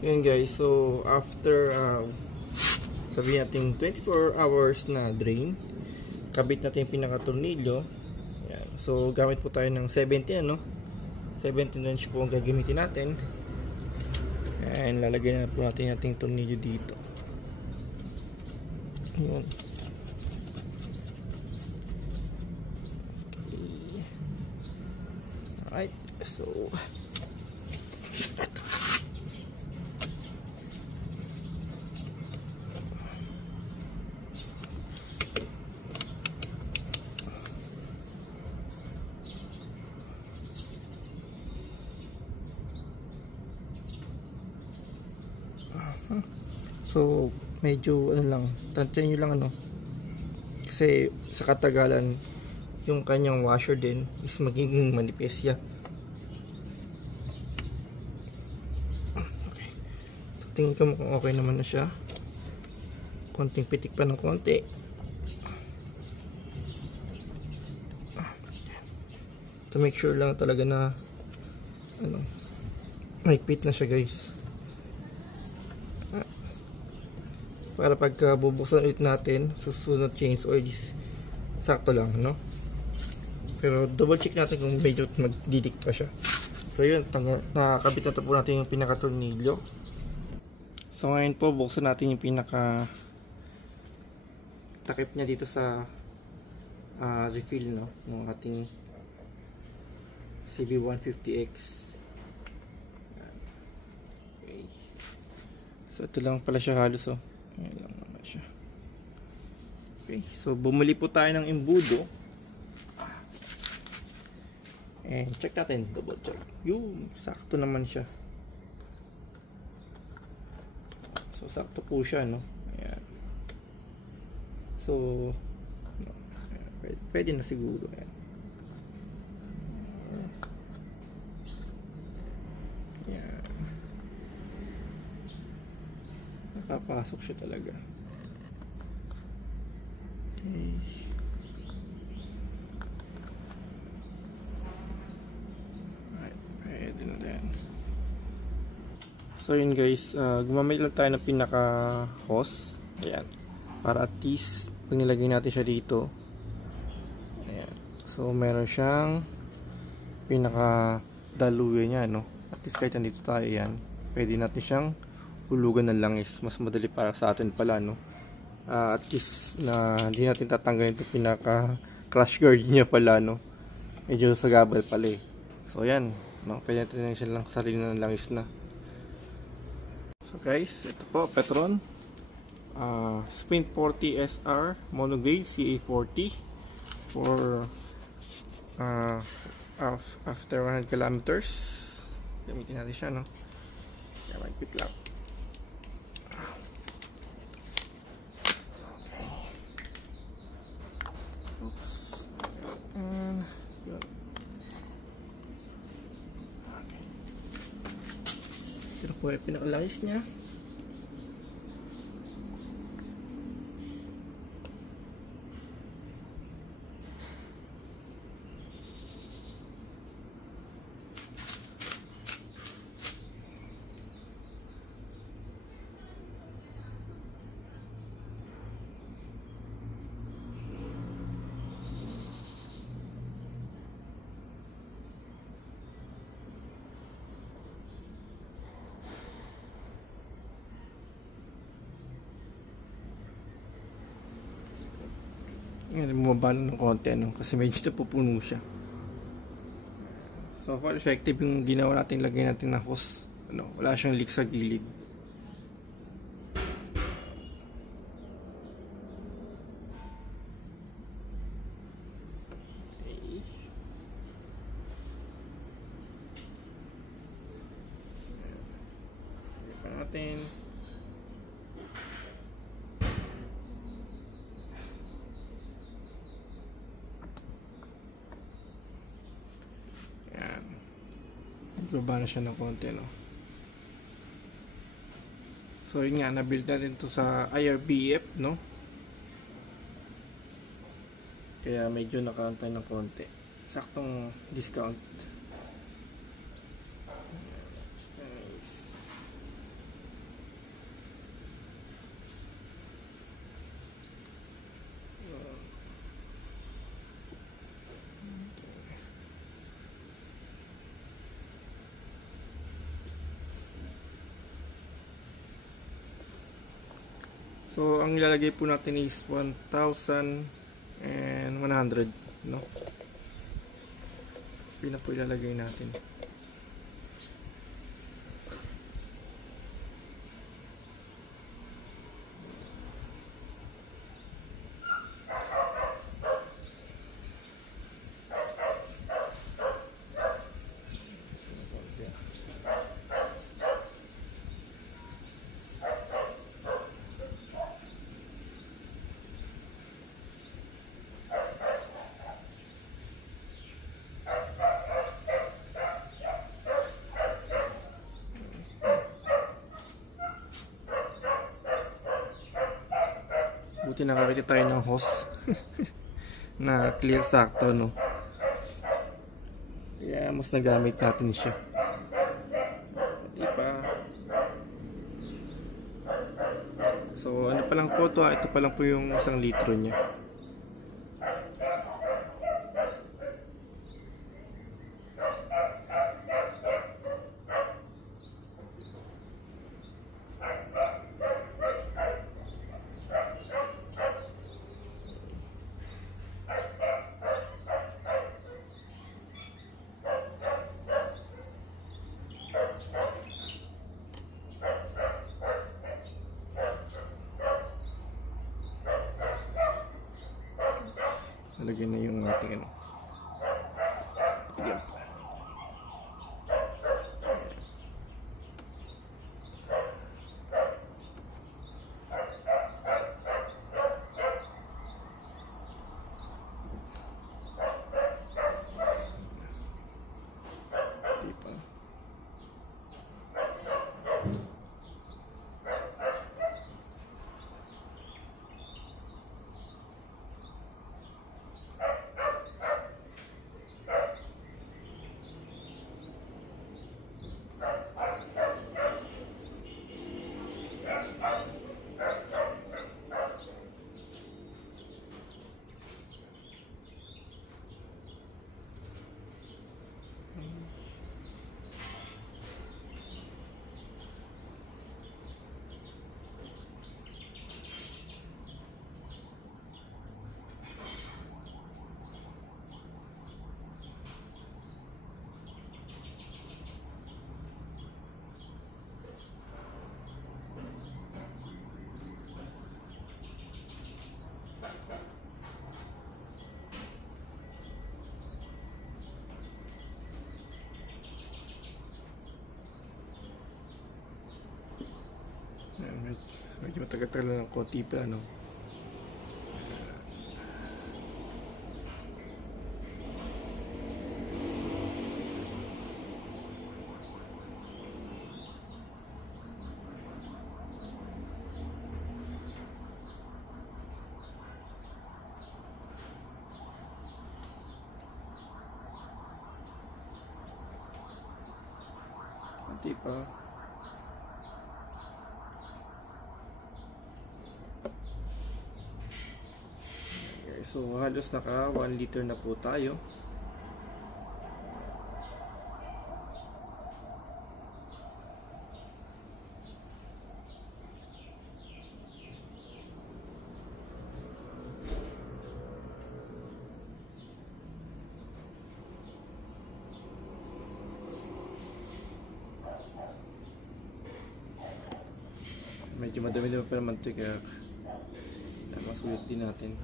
Yun guys, so after sabihin natin 24 hours na drain, kabit natin yung pinaka-tornilyo. Yan. So gamit po tayo ng 17 17 inch po ang gagamitin natin. And lalagay na po natin yung tornilyo dito. Yan. Alright, so so medyo lang, tantiyan nyo lang kasi sa katagalan yung kanyang washer din is magiging manipis siya. Okay. So tingin ko mukhang okay naman na siya. Konting pitik pa ng konti. To make sure lang talaga na mahigpit na siya guys. Para pagka bubuksan ulit natin sa susunod change oil is sakto lang, pero double check natin kung medyo magdidik pa siya. So yun, nakakabit na po natin yung pinaka tornilyo. So ngayon po buksan natin yung pinaka takip niya dito sa refill ng ating CB150X. Okay. So ito lang pala siya halos ayan lang naman siya. Okay, so bumili po tayo ng embudo. And check natin, double check. Yung sakto naman siya. So sakto po siya, Ayan. So pwede na siguro. Ayan. Ayan. Nakapasok siya talaga. Okay. Pwede na din. So yun guys, gumamit lang tayo ng pinaka hose. Ayan. Para at least pag nilagay natin siya dito, ayan. So meron siyang pinaka daluyan niya, At least kahit nandito tayo, yan, pwede natin siyang hulugan ng langis. Mas madali para sa atin pala, at least na hindi natin tatanggalin itong pinaka crash guard niya pala, medyo sagabal pala So yan, pwede natin siya lang sarili ng langis na. So guys, ito po Petron Sprint 40 SR monograde CA40 for after 100 kilometers. Gamitin natin siya, kaya magpit lang. Oops. And good. Okay. Ito po yung pinakalangis niya. Ngayon bumaba ng konti kasi medyo napupuno siya. So far effective yung ginawa natin, lagay natin na hose. Wala siyang leak sa gilid. Okay. Lagay pa natin. Baba na siya ng konti, So yun nga, nabuild natin to sa IRBF, kaya medyo nakaantay ng konti. Saktong discount. So ang ilalagay po natin is 1,100, no? Yun na po ilalagay natin. Buti nakakita tayo ng hose na clear sakto, no? Kaya mas nagamit natin siya. Diba? So ano pa lang po to, ito pa lang po yung 1 litro niya. Nalagyan na yung ating ano. Ayan. Diba? Medyo matagal-tagal lang ng konti pa, no? Konti pa. So halos naka 1 liter na po tayo. Medyo madami-dami pa naman ito, kaya masulit din natin.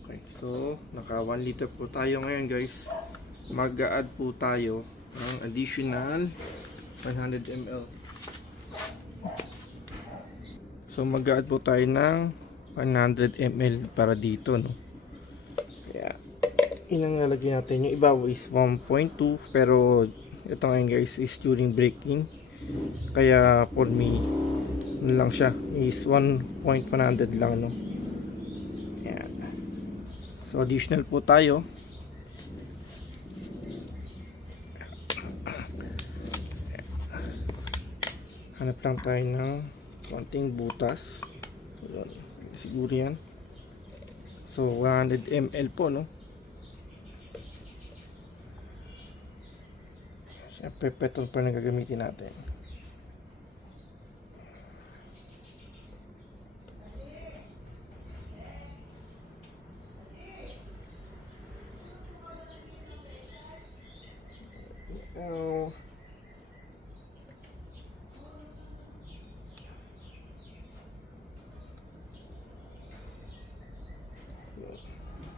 Okay, so naka 1 liter po tayo ngayon, guys. Mag-a-add po tayo ng additional 100 ml. So mag-a-add po tayo ng 100 ml para dito, no? Kaya inangalagay natin. Yung iba is 1.2, pero ito ngayon, guys, is during breaking. Kaya for me, ano lang siya, is 1.100 lang, no? Kaya, so additional po tayo. Hanap lang tayo ng konting butas. So, siguro yan. So 100 ml po, no? Siyempre petrol pa na gagamitin natin.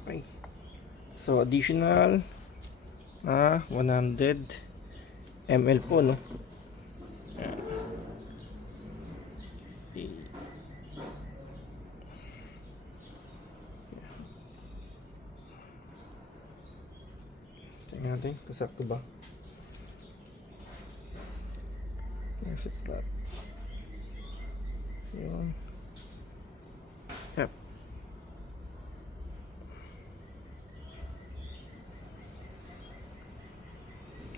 Okay. So additional na 100 ml po, no? Ayan. Okay. Tingnan natin kung sakto ba. Nasip flat. Yun. Yep.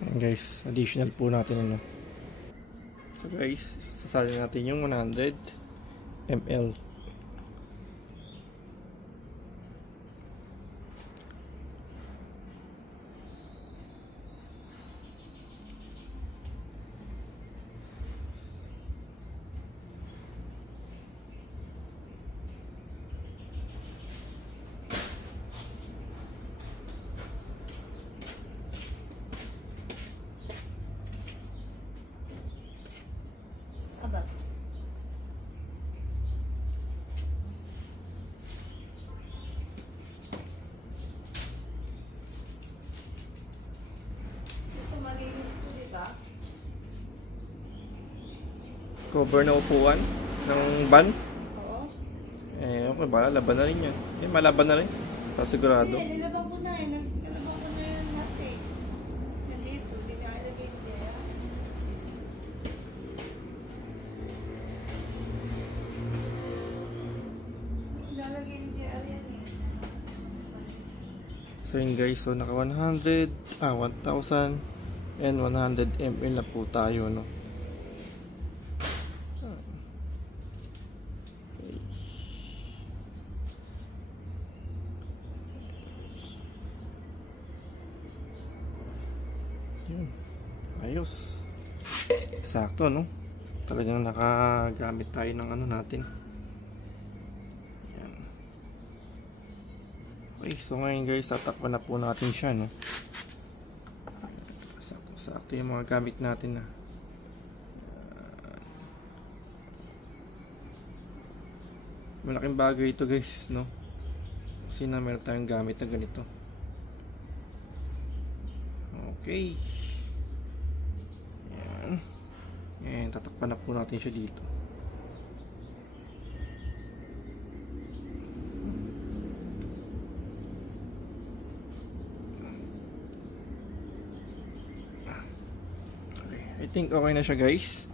Ayan guys, additional po natin ano. So guys, sasalin natin yung 100 ml. Sabat. Ito malinis to, di ba? Cover na upuan ng van. Oo. Eh, okay ba? Laban na rin yan. Eh, malaban na rin. Para sigurado. Hindi, nilabang ko na eh. Nilabang ko na yung lahat eh. Nandito, hindi na ilagay yung Jaya. Ilalagay yung Jaya yan eh. So yun guys, so naka 100, 1,000 and 100 ml na po tayo, no? Okay. Yun. Ayos. Sakto, no? Talagang nakagamit tayo ng ano natin. Yan. Okay, so ngayon guys, tatakpan na po natin siya, no? Sakto yung mga gamit natin na. Malaking bagay ito guys, no? Kasi na meron tayong gamit na ganito. Okay. Yan. Yan, tatakpan na po natin siya dito. I think okay na siya guys.